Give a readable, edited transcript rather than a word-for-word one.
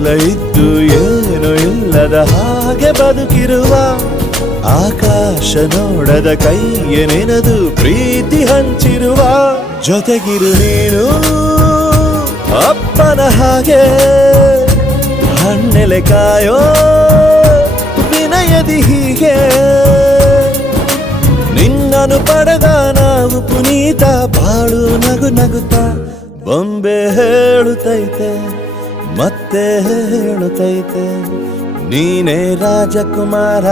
ಎಲ್ಲ ಇದ್ದು ಏನು ಇಲ್ಲದ ಹಾಗೆ ಬದುಕಿರುವ ಆಕಾಶ ನೋಡದ ಕೈಯ ನೆನೆದು ಪ್ರೀತಿ ಹಂಚಿರುವ ಜೊತೆಗಿರು ನೀನು ಅಪ್ಪನ ಹಾಗೆ ಹಣ್ಣೆಲೆ ಕಾಯೋ ವಿನಯದಿ ಹೀಗೆ ನಿನ್ನನು ಪಡೆದ ನಾವು ಪುನೀತ ಬಾಳು ನಗು ನಗುತ್ತಾ ಬೊಂಬೆ ಹೇಳುತ್ತೈತೆ ಮತ್ತೆ ಹೇಳುತ್ತೈತೆ ನೀನೇ ರಾಜಕುಮಾರ.